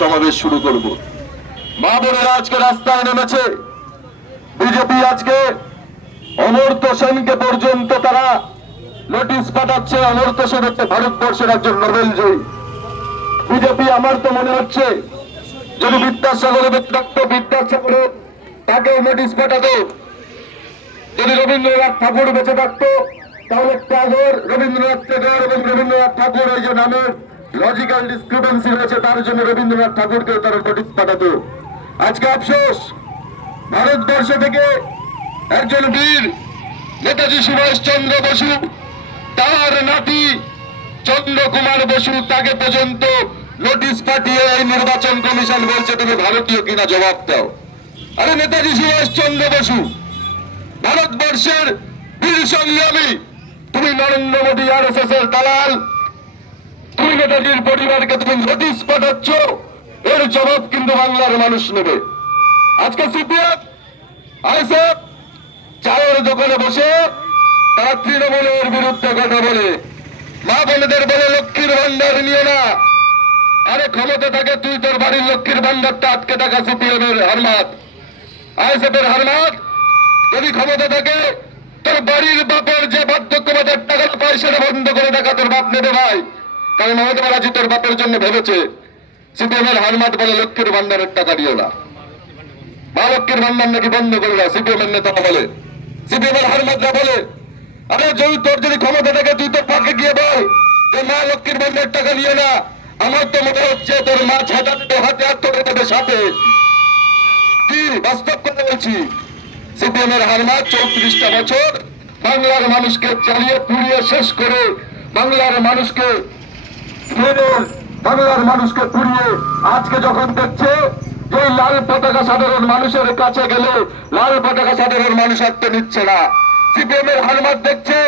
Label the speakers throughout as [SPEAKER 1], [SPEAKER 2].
[SPEAKER 1] সমাবেশ শুরু করব। মা বোনেরা আজকে রাস্তায় নেমেছে। বিজেপি আজকে অমর্ত্য সেনকে পর্যন্ত তারা নোটিশ পাঠাচ্ছে, অমর্ত্য সেন হচ্ছে ভারতবর্ষের একজন নোবেল জয়ী। বিজেপি আমার তো মনে হচ্ছে যদি বিদ্যাসাগরের থাকতো বিদ্যাসাগরের তাকেও নোটিশ পাঠাতো, যদি রবীন্দ্রনাথ ঠাকুর বেঁচে থাকতো, তাহলে ট্যাগর, রবীন্দ্রনাথ ট্যাগর এবং রবীন্দ্রনাথ ঠাকুর এই যে নামের লজিক্যাল ডিসক্রিপেন্সি রয়েছে, তার জন্য রবীন্দ্রনাথ ঠাকুরকে তারা নোটিশ পাঠাতো আজকে আফসোস, ভারতবর্ষ থেকে একজন বীর, নেতাজি সুভাষ চন্দ্র বসু, তার নাতি চন্দ্র কুমার বসু, তাকে পর্যন্ত নোটিশ পাঠিয়ে এই নির্বাচন কমিশন বলছে, তুমি ভারতীয় কিনা জবাব দাও। আরে নেতাজি সুভাষ চন্দ্র বসু, ভারতবর্ষের বীর সংগ্রামী, তুমি নরেন্দ্র মোদী, আর এস এর দালাল তুমি নেতাজির পরিবারকে তুমি নোটিশ পাঠাচ্ছ, এর জবাব কিন্তু বাংলার মানুষ নেবে। আজকে সিপিএফ আইসেফ চায়ের দোকানে বসে তারা তৃণমূলের বিরুদ্ধে কথা বলে। মা বোনেদের বলে, লক্ষ্মীর ভান্ডার নিয়ে না। আরে ক্ষমতা থাকে, তুই তোর বাড়ির লক্ষ্মীর ভান্ডারটা আটকে থাকা সিপিএম এর হারমাত আইএসএফ এর হারমাত যদি ক্ষমতা থাকে, তোর বাড়ির বাপের যে বার্ধক্য বাজার টাকা পায়, সেটা বন্ধ করে দেখা, তোর বাপ নেবে ভাই। কারণ মমতা ব্যানার্জি তোর বাপের জন্য ভেবেছে সিপিএম এর হারমাত বলে লক্ষ্মীর ভান্ডারের টাকা দিও না। মা লক্ষ্মীর ভান্ডার নাকি বন্ধ করে না সিপিএম এর নেতা বলে। সিপিএম এর হারমাতরা বলে। আরে যদি তোর যদি ক্ষমতা থাকে, তুই তোর পাকে গিয়ে বল যে মা লক্ষ্মীর ভান্ডার টাকা নিও না। আমার তো মনে হচ্ছে তোর মা দেবে হাতে হাত ধরে দেবে সাথে। কি বাস্তব কথা বলছি? সিপিএম এর হারমাত চৌত্রিশটা বছর বাংলার মানুষকে চালিয়ে পুড়িয়ে শেষ করে বাংলার মানুষকে মেরে বাংলার মানুষকে পুড়িয়ে আজকে যখন দেখছে যে লাল পতাকা সাধারণ মানুষের কাছে গেলে, লাল পতাকা সাধারণ মানুষ তো নিচ্ছে না। সিপিএম এর হারমাত দেখছে,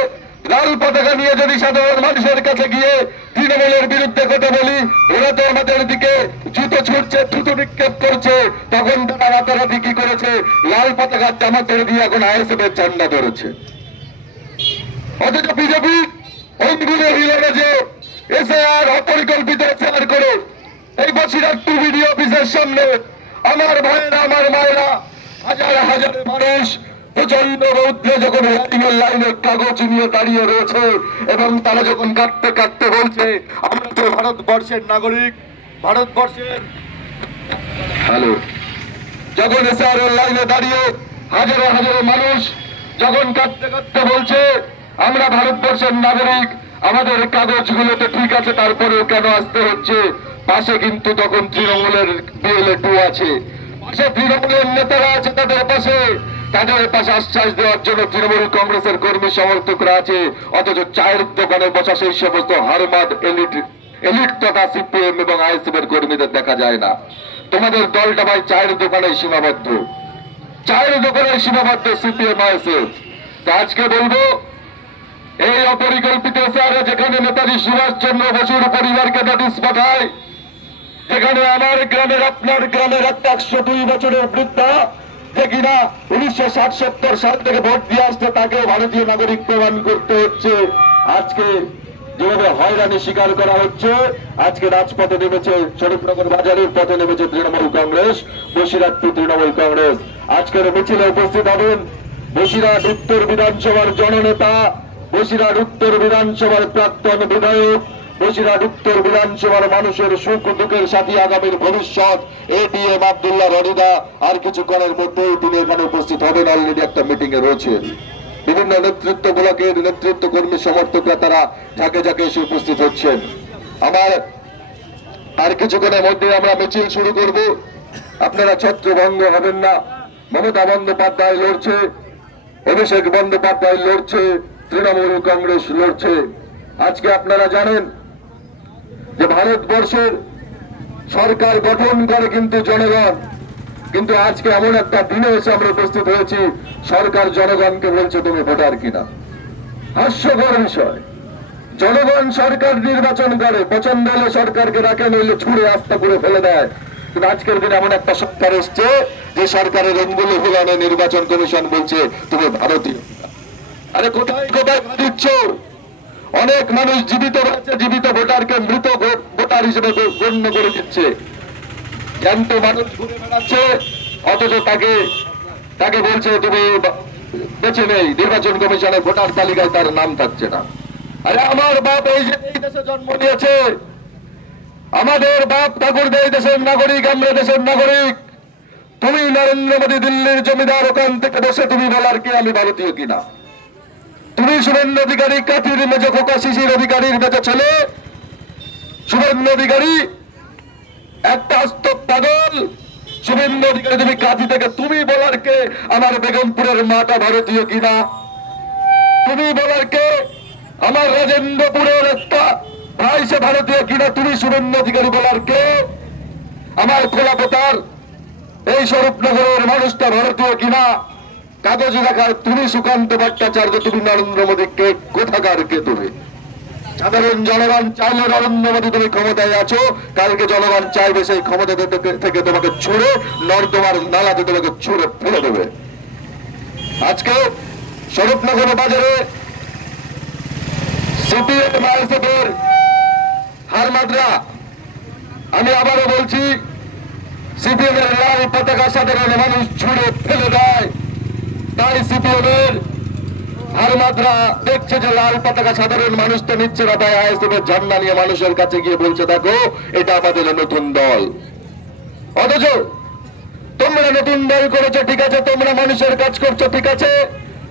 [SPEAKER 1] লাল পতাকা নিয়ে যদি সাধারণ মানুষের কাছে গিয়ে তৃণমূলের বিরুদ্ধে কথা বলি ওরা তো আমাদের দিকে জুতো ছুটছে থুতু নিক্ষেপ করছে। তখন তারা রাতারাতি কি করেছে, লাল পতাকার জামা ধরে দিয়ে এখন আইএসএফ এর ঝান্ডা ধরেছে। অথচ বিজেপি অঙ্গুলে হিলেনে যে এসআর অপরিকল্পিত এসআর করে এই বসিরহাট টু বিডি অফিসের সামনে আমার ভাইয়েরা আমার মায়েরা হাজার হাজার মানুষ প্রচণ্ড রৌদ্রে যখন হেয়ারিং এর লাইনের কাগজ নিয়ে দাঁড়িয়ে রয়েছে এবং তারা যখন কাটতে কাটতে বলছে আমরা তো ভারতবর্ষের নাগরিক ভারতবর্ষের হ্যালো। যখন এসআর লাইনে দাঁড়িয়ে হাজারো হাজারো মানুষ যখন কাঁদতে কাঁদতে বলছে আমরা ভারতবর্ষের নাগরিক আমাদের কাগজগুলোতে ঠিক আছে, তারপরেও কেন আসতে হচ্ছে? পাশে কিন্তু তখন তৃণমূলের বিএলএ টু আছে। পাশে তৃণমূলের নেতারা আছে তাদের পাশে। তাদের পাশে আশ্বাস দেওয়ার জন্য তৃণমূল কংগ্রেসের কর্মী সমর্থকরা আছে। অথচ চায়ের দোকানে বসা সেই সমস্ত হারমাদ এলিট এলিট তথা সিপিএম এবং আইএসএফ এর কর্মীদের দেখা যায় না। তোমাদের দলটা ভাই চায়ের দোকানে সীমাবদ্ধ। চায়ের দোকানে সীমাবদ্ধ সিপিএম, আইএসএফ। আজকে বলব এই অপরিকল্পিত স্যারে যেখানে নেতাজি সুভাষ চন্দ্র বসুর পরিবারকে নোটিশ পাঠায়, যেখানে আমার গ্রামের আপনার গ্রামের একটা একশো দুই বছরের বৃদ্ধা যে কিনা উনিশশো ষাট সত্তর সাল থেকে ভোট দিয়ে আসছে, তাকেও ভারতীয় নাগরিক প্রমাণ করতে হচ্ছে। আজকে যেভাবে হয়রানি স্বীকার করা হচ্ছে, আজকে রাজপথে নেমেছে শরীফনগর বাজারের, পথে নেমেছে তৃণমূল কংগ্রেস, বসিরহাটটি তৃণমূল কংগ্রেস। আজকের মিছিলে উপস্থিত হবেন বসিরহাট উত্তর বিধানসভার জননেতা বসিরহাট উত্তর বিধানসভার প্রাক্তন বিধায়ক, বসিরহাট উত্তর বিধানসভার মানুষের সুখ দুঃখের সাথী আগামীর ভবিষ্যৎ এটিএম আবদুল্লাহ রনিদা, আর কিছুক্ষণের মধ্যেই তিনি এখানে উপস্থিত হবেন। অলরেডি একটা মিটিং এ রয়েছেন বিভিন্ন নেতৃত্ব ব্লকের নেতৃত্ব কর্মী সমর্থকরা তারা ঝাঁকে ঝাঁকে এসে উপস্থিত হচ্ছেন। আমার আর কিছুক্ষণের মধ্যে আমরা মিছিল শুরু করব। আপনারা ছত্রভঙ্গ হবেন না। মমতা বন্দ্যোপাধ্যায় লড়ছে, অভিষেক বন্দ্যোপাধ্যায় লড়ছে তৃণমূল কংগ্রেস লড়ছে। আজকে আপনারা জানেন যে ভারতবর্ষের সরকার গঠন করে কিন্তু জনগণ, কিন্তু আজকে এমন একটা দিনে এসে আমরা উপস্থিত হয়েছি, সরকার জনগণকে বলছে তুমি ভোটার কিনা। হাস্যকর বিষয়। জনগণ সরকার নির্বাচন করে, পছন্দ হলে সরকারকে রাখে, নইলে ছুড়ে আস্থা করে ফেলে দেয়। কিন্তু আজকের দিনে এমন একটা সরকার এসছে যে সরকারের অঙ্গুলি হিলানে নির্বাচন কমিশন বলছে, তুমি ভারতীয়। আরে কোথায় কোথায় দিচ্ছ অনেক মানুষ জীবিত রয়েছে, জীবিত ভোটারকে মৃত ভোটার হিসেবে গণ্য করে দিচ্ছে। জ্যান্ত মানুষ ঘুরে বেড়াচ্ছে, অথচ তাকে তাকে বলছে, তুমি বা- বেঁচে নেই, নির্বাচন কমিশনের ভোটার তালিকায় তার নাম থাকছে না। আরে আমার বাপ এই যে এই দেশে জন্ম নিয়েছে। আমাদের বাপ ঠাকুর এই দেশের নাগরিক, আমরা দেশের নাগরিক। তুমি নরেন্দ্র মোদী দিল্লির জমিদার, ওখান থেকে বসে তুমি বলার কি আমি ভারতীয় কিনা? তুমি শুভেন্দু অধিকারী কাঠির মেজ খোকা শিশির অধিকারীর মেজ ছেলে। শুভেন্দু অধিকারী একটা আস্ত পাগল। শুভেন্দু অধিকারী তুমি কাঠি থেকে তুমি বলার কে? আমার বেগমপুরের মাটা ভারতীয় কিনা? তুমি বলার কে? আমার রাজেন্দ্রপুরের একটা ভাই সে ভারতীয় কিনা? তুমি শুভেন্দু অধিকারী বলার কে? আমার খোলাপোতার এই স্বরূপনগরের মানুষটা ভারতীয় কিনা? কাগজ দেখার তুমি সুকান্ত ভট্টাচার্য, তুমি নরেন্দ্র মোদীকে কোথাকার কে তুমি? সাধারণ জনগণ চাইলে নরেন্দ্র মোদী তুমি ক্ষমতায় আছো, কালকে জনগণ চাইবে সেই ক্ষমতা থেকে- তোমাকে ছুড়ে, নর্দমার নালাতে তোমাকে ছুড়ে ফেলে দেবে। আজকে স্বরূপনগর বাজারে সিপিএম, আইএসএফের হারমাদরা আমি আবারও বলছি সিপিএম এর লাল পতাকা সাধারণ মানুষ ছুড়ে ফেলে দেয়। লাল পতাকা সাধারণ মানুষ তো নিচ্ছে নিয়ে মানুষের কাছে গিয়ে বলছে, দেখো, এটা নতুন দল। অথচ তোমরা নতুন দল করেছ, ঠিক আছে, তোমরা মানুষের কাজ করছ, ঠিক আছে,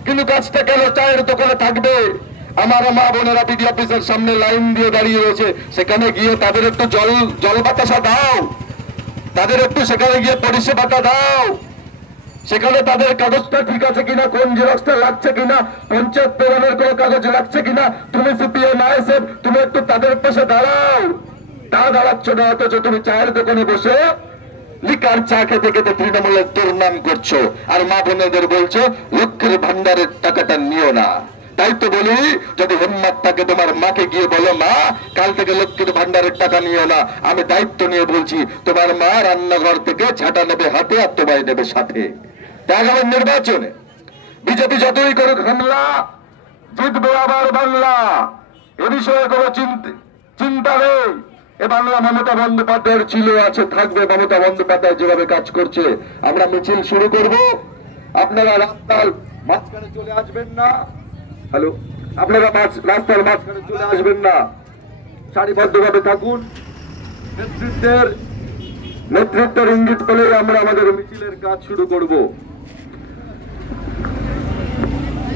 [SPEAKER 1] কিন্তু কাজটা কেন চায়ের দোকানে থাকবে? আমার মা বোনেরা বিডি অফিসের সামনে লাইন দিয়ে দাঁড়িয়ে রয়েছে, সেখানে গিয়ে তাদের একটু জল জল বাতাসা দাও। তাদের একটু সেখানে গিয়ে পরিষেবাটা দাও। সেখানে তাদের কাগজটা ঠিক আছে কিনা, কোন জেরক্সটা লাগছে কিনা, পঞ্চায়েত প্রধানের কোন কাগজ লাগছে কিনা, তুমি সিপিএম আইএসএফ তুমি একটু তাদের পাশে দাঁড়াও। তা দাঁড়াচ্ছ না, অথচ তুমি চায়ের দোকানে বসে লিকার চা খেতে খেতে তৃণমূলের তোর নাম করছ, আর মা বোনেদের বলছো লক্ষ্যের ভান্ডারের টাকাটা নিও না। তাই তো বলি, যদি হিম্মত থাকে তোমার মাকে গিয়ে বলো, মা, কাল থেকে লক্ষ্মীর ভান্ডারের টাকা নিও না। আমি দায়িত্ব নিয়ে বলছি, তোমার মা রান্নাঘর থেকে ঝাঁটা নেবে হাতে আর তোমায় নেবে সাথে। আগামী নির্বাচনে বিজেপি যতই করুক, হামলা জিতবে আবার বাংলা। এ বিষয়ে কোনো চিন্তা নেই। এ বাংলা মমতা বন্দ্যোপাধ্যায়ের ছিল আছে, থাকবে মমতা বন্দ্যোপাধ্যায় যেভাবে কাজ করছে। আমরা মিছিল শুরু করব। আপনারা রাস্তার মাঝখানে চলে আসবেন না। হ্যালো? আপনারা রাস্তার মাঝখানে চলে আসবেন না। সারিবদ্ধভাবে থাকুন। নেতৃত্বের নেতৃত্বের ইঙ্গিত পেলে আমরা আমাদের মিছিলের কাজ শুরু করব।